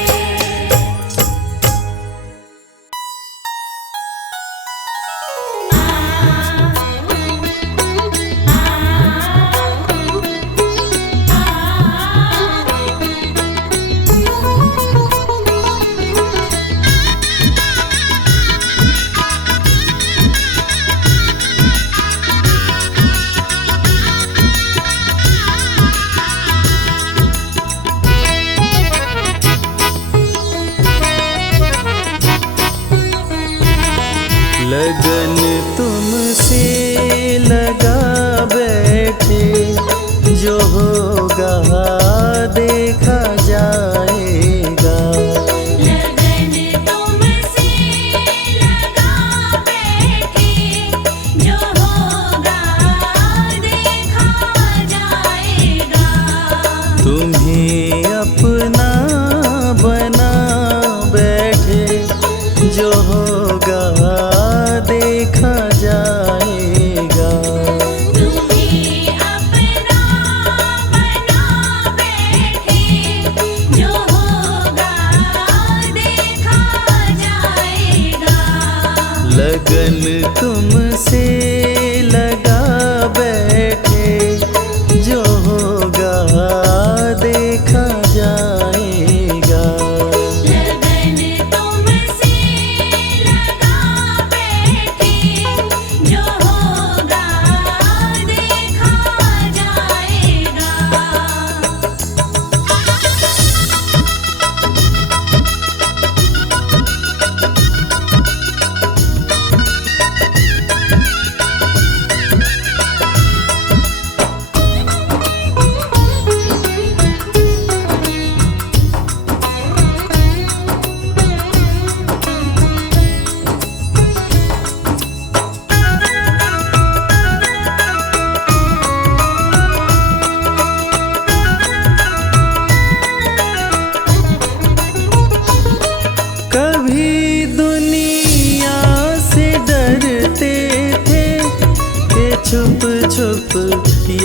लगन तुमसे लगा बैठे, जो होगा देखा जाएगा। लगन तुमसे लगा बैठे, जो होगा देखा जाएगा। तुम्हें अपना बना बैठे, जो होगा देखा जाएगा। तुम्हें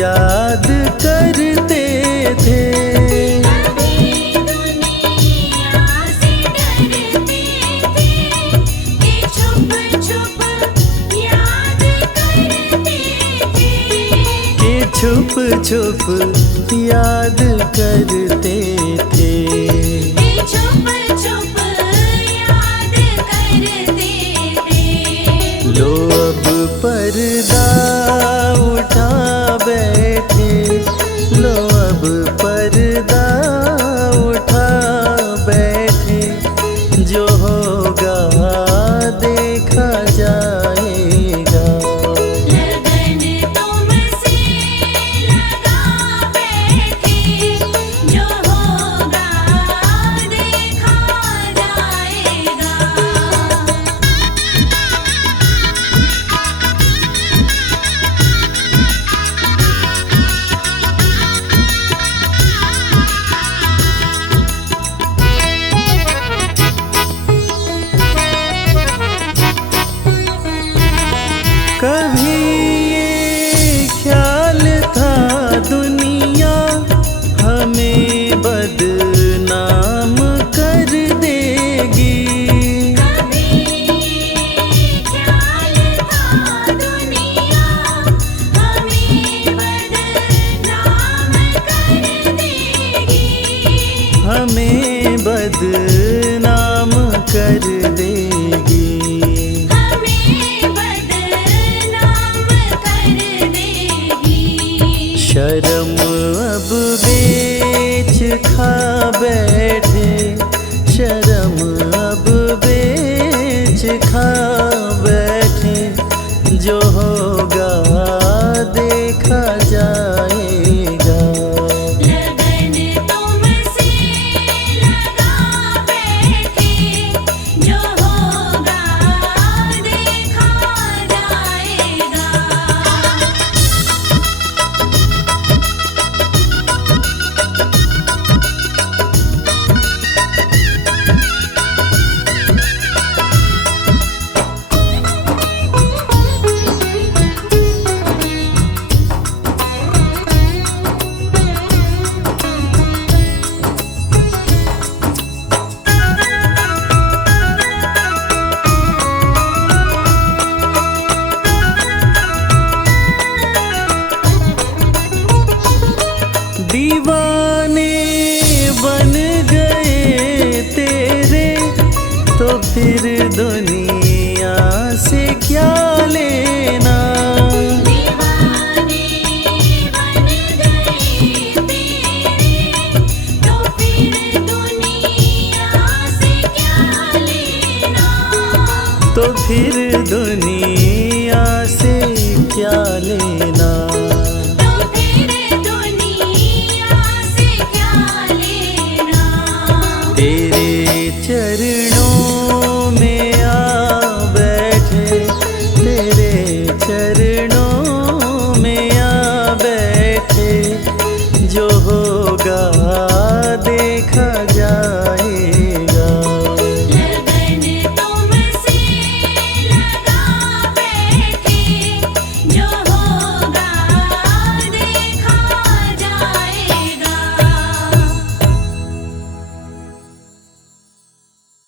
याद करते थे। कभी दुनिया से डरते थे कि छुप छुप याद करते थे। कि छुप छुप याद करते थे। कि छुप छुप याद करते थे। लो अब पर्दा उठा बैठे, लो अब पर्दा उठा बैठे, जो होगा देखा जाएगा। लगन तुमसे लगा बैठे, जो होगा देखा जाएगा। कभी ये ख्याल था दुनिया हमें बदनाम कर देगी। कभी ख्याल था दुनिया हमें बदनाम कर देगी। हमें बदनाम कर देगी। हमें बदनाम कर देगी। शर्म अब बेच खा बैठे, शर्म अब बेच खा बैठे, जो होगा देखा जाएगा। लगन तुमसे लगा बैठे, जो होगा देखा जाएगा। दीवाने बन गए तेरे, तो फिर दुनिया से क्या लेना। दीवाने बन गए तेरे, तो फिर दुनिया से क्या लेना। तो फिर दुनिया से क्या लेना। तो फिर दुनिया से क्या लेना। तेरे चरणों में आ बैठे, तेरे चरणों में आ बैठे, जो होगा